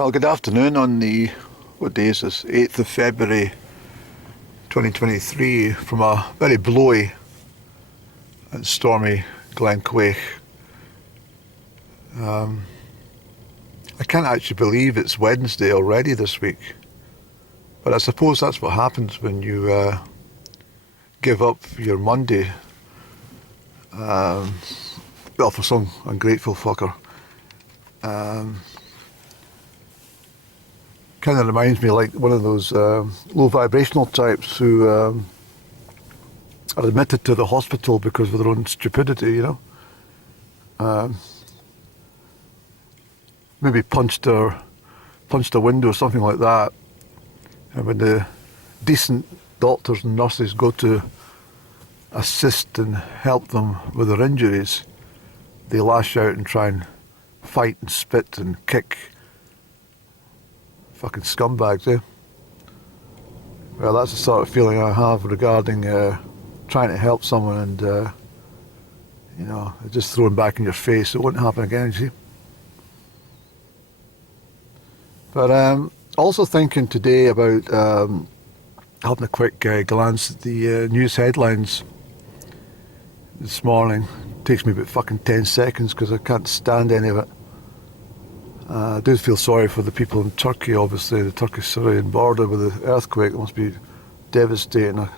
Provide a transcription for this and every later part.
Well, good afternoon on the, what day is this? 8th of February 2023 from a very blowy and stormy Crieff. I can't actually believe it's Wednesday already this week, but I suppose that's what happens when you give up your Monday, well, for some ungrateful fucker. Kind of reminds me like one of those low vibrational types who are admitted to the hospital because of their own stupidity, you know. Maybe punched a window or something like that. And when the decent doctors and nurses go to assist and help them with their injuries, they lash out and try and fight and spit and kick. Fucking scumbags, eh? Well, that's the sort of feeling I have regarding trying to help someone and, you know, just throwing back in your face. It won't happen again, you see. But also thinking today about having a quick glance at the news headlines this morning. It takes me about fucking 10 seconds because I can't stand any of it. I do feel sorry for the people in Turkey, obviously, the Turkish-Syrian border with the earthquake. It must be devastating.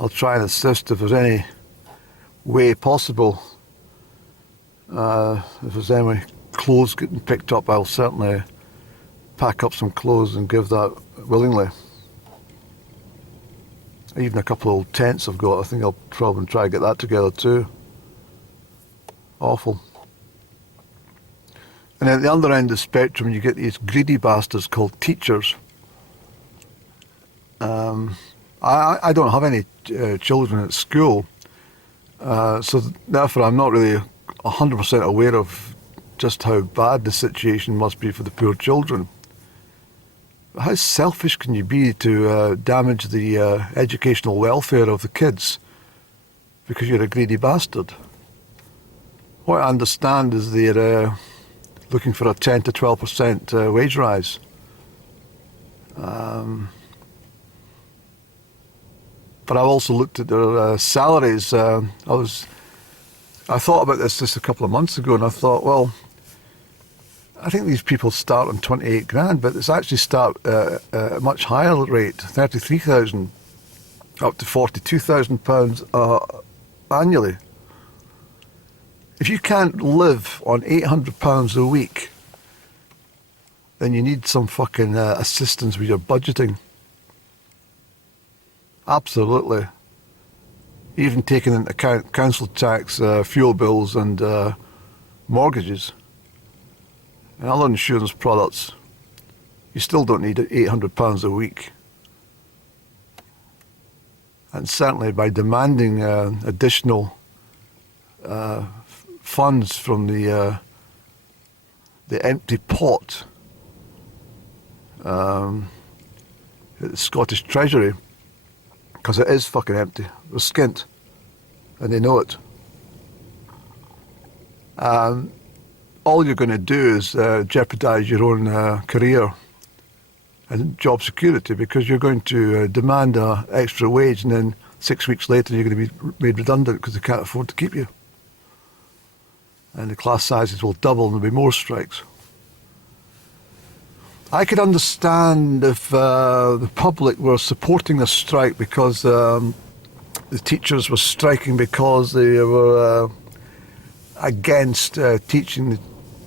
I'll try and assist if there's any way possible. If there's any clothes getting picked up, I'll certainly pack up some clothes and give that willingly. Even a couple of old tents I've got, I think I'll probably try and get that together too. Awful. And at the other end of the spectrum, you get these greedy bastards called teachers. I don't have any children at school, so therefore I'm not really 100% aware of just how bad the situation must be for the poor children. How selfish can you be to damage the educational welfare of the kids because you're a greedy bastard? What I understand is they're looking for a 10 to 12% wage rise. But I've also looked at their salaries. I thought about this just a couple of months ago, and I thought, well, I think these people start on 28 grand, but it's actually start at a much higher rate, 33,000 up to 42,000 pounds annually. If you can't live on £800 a week, then you need some fucking assistance with your budgeting. Absolutely. Even taking into account council tax, fuel bills and mortgages and other insurance products, you still don't need £800 a week. And certainly by demanding additional funds from the empty pot at the Scottish Treasury, because it is fucking empty. They're skint, and they know it. All you're going to do is jeopardise your own career and job security, because you're going to demand an extra wage, and then 6 weeks later you're going to be made redundant because they can't afford to keep you. And the class sizes will double and there'll be more strikes. I could understand if the public were supporting the strike because the teachers were striking because they were against teaching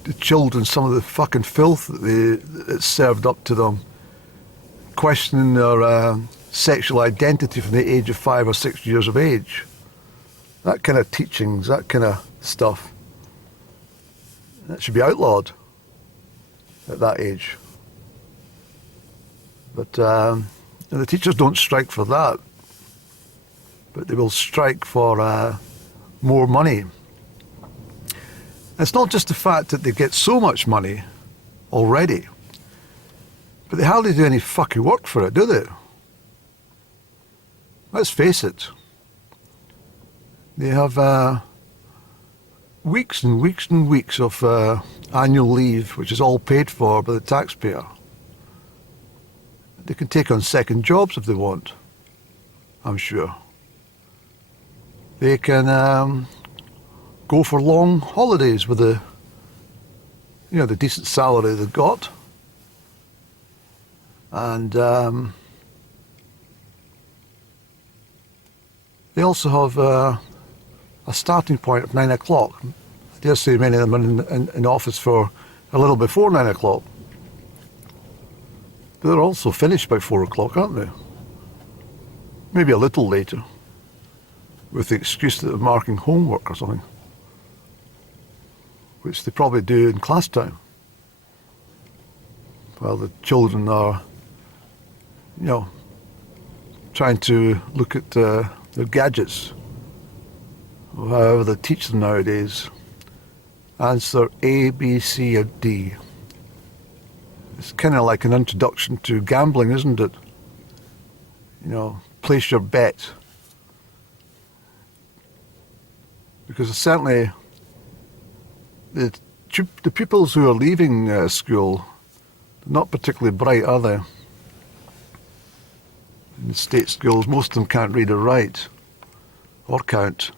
the children some of the fucking filth that's served up to them, questioning their sexual identity from the age of 5 or 6 years of age. That kind of teachings, that kind of stuff. That should be outlawed at that age. But the teachers don't strike for that, but they will strike for more money. It's not just the fact that they get so much money already, but they hardly do any fucking work for it, do they? Let's face it. They have weeks and weeks and weeks of annual leave, which is all paid for by the taxpayer. They can take on second jobs if they want, I'm sure. They can go for long holidays with the decent salary they've got. And they also have a starting point of 9 o'clock. I dare say many of them are in office for a little before 9 o'clock. But they're also finished by 4 o'clock, aren't they? Maybe a little later, with the excuse that they're marking homework or something, which they probably do in class time, while the children are, trying to look at their gadgets, or however they teach them nowadays. Answer A, B, C, or D. It's kind of like an introduction to gambling, isn't it? Place your bet. Because certainly the pupils who are leaving school, they're not particularly bright, are they? In the state schools, most of them can't read or write, or count.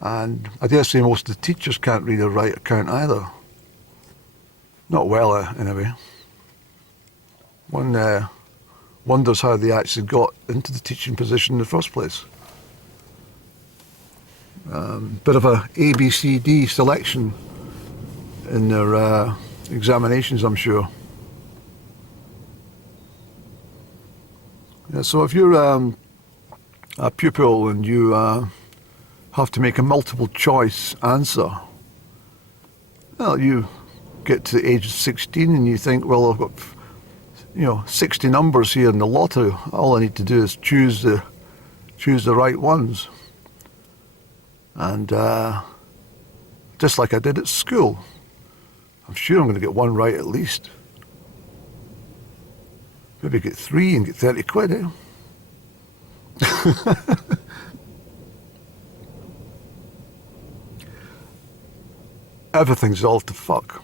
And I dare say most of the teachers can't read or write or count either. Not well, anyway. One wonders how they actually got into the teaching position in the first place. Bit of a ABCD selection in their examinations, I'm sure. Yeah, so if you're a pupil and you have to make a multiple choice answer, well, you get to the age of 16 and you think, well, I've got 60 numbers here in the lotto. All I need to do is choose the right ones. And just like I did at school, I'm sure I'm going to get one right at least. Maybe get 3 and get 30 quid, eh? Everything's all to fuck.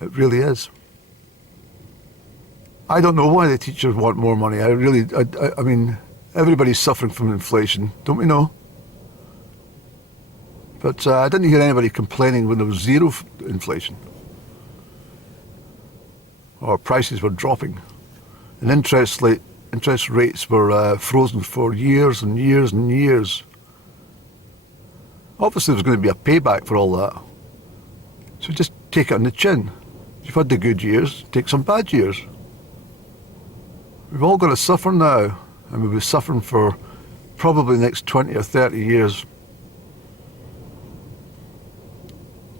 It really is. I don't know why the teachers want more money. I mean, everybody's suffering from inflation, don't we know? But I didn't hear anybody complaining when there was zero inflation, or prices were dropping, and interest rates were frozen for years and years and years. Obviously there's going to be a payback for all that. So just take it on the chin. You've had the good years, take some bad years. We've all got to suffer now, and we'll be suffering for probably the next 20 or 30 years.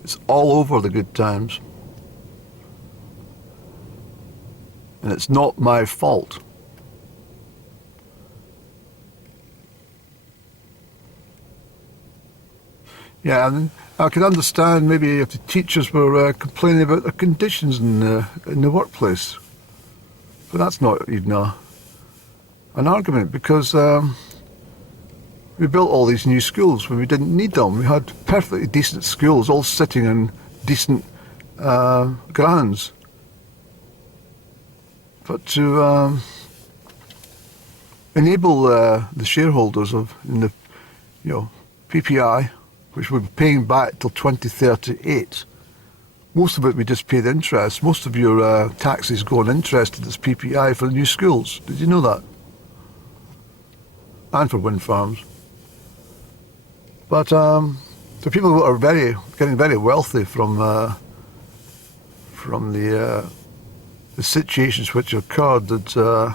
It's all over the good times. And it's not my fault. Yeah, and I could understand maybe if the teachers were complaining about the conditions in the workplace. But that's not even an argument, because we built all these new schools when we didn't need them. We had perfectly decent schools, all sitting in decent grounds. But to enable the shareholders in the PPI, which we'll be paying back till 2038, most of it we just pay the interest. Most of your taxes go on interest as PPI for the new schools. Did you know that? And for wind farms. But the people who are getting very wealthy from the situations which occurred, that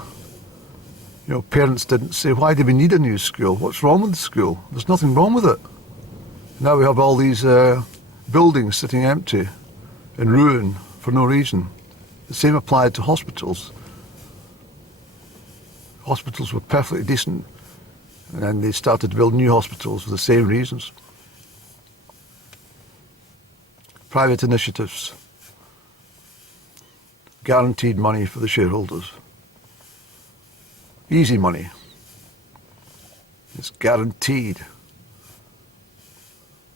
parents didn't say, why do we need a new school? What's wrong with the school? There's nothing wrong with it. Now we have all these buildings sitting empty in ruin for no reason. The same applied to hospitals. Hospitals were perfectly decent, and then they started to build new hospitals for the same reasons. Private initiatives. Guaranteed money for the shareholders. Easy money. It's guaranteed.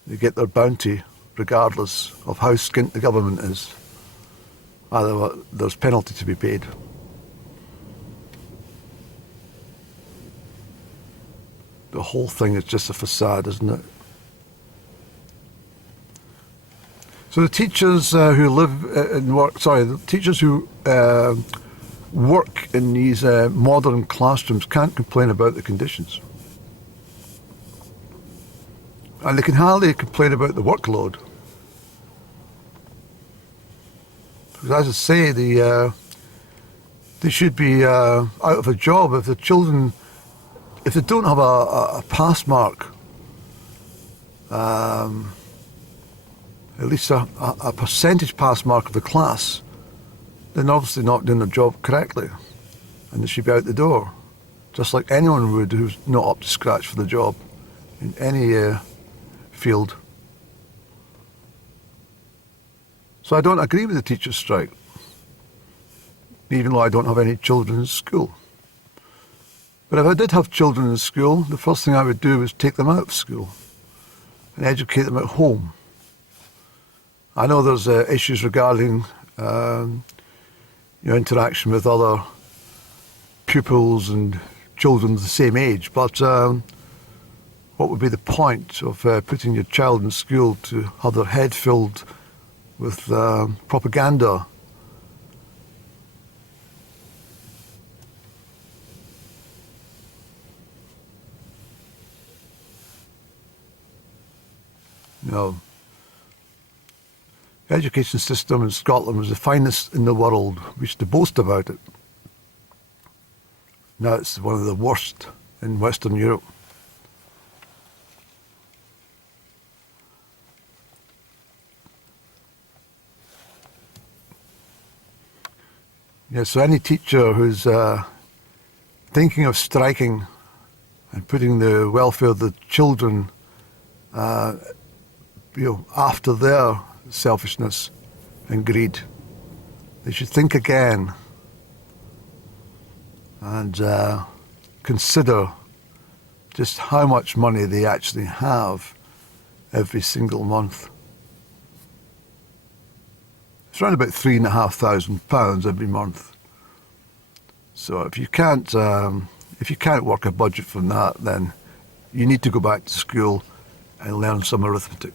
They get their bounty regardless of how skint the government is. Either there's penalty to be paid. The whole thing is just a facade, isn't it? So the teachers who live and work, the teachers who work in these modern classrooms can't complain about the conditions. And they can hardly complain about the workload. Because as I say, they should be out of a job if the children, if they don't have a pass mark, at least a percentage pass mark of the class, then obviously not doing their job correctly, and they should be out the door, just like anyone would who's not up to scratch for the job in any field. So I don't agree with the teachers' strike, even though I don't have any children in school. But if I did have children in school, the first thing I would do is take them out of school and educate them at home. I know there's issues regarding interaction with other pupils and children of the same age, but what would be the point of putting your child in school to have their head filled with propaganda? The education system in Scotland was the finest in the world. We used to boast about it. Now it's one of the worst in Western Europe. Yeah, so any teacher who's thinking of striking and putting the welfare of the children after their selfishness and greed, they should think again and consider just how much money they actually have every single month. It's around about £3,500 every month. So if you can't work a budget from that, then you need to go back to school and learn some arithmetic.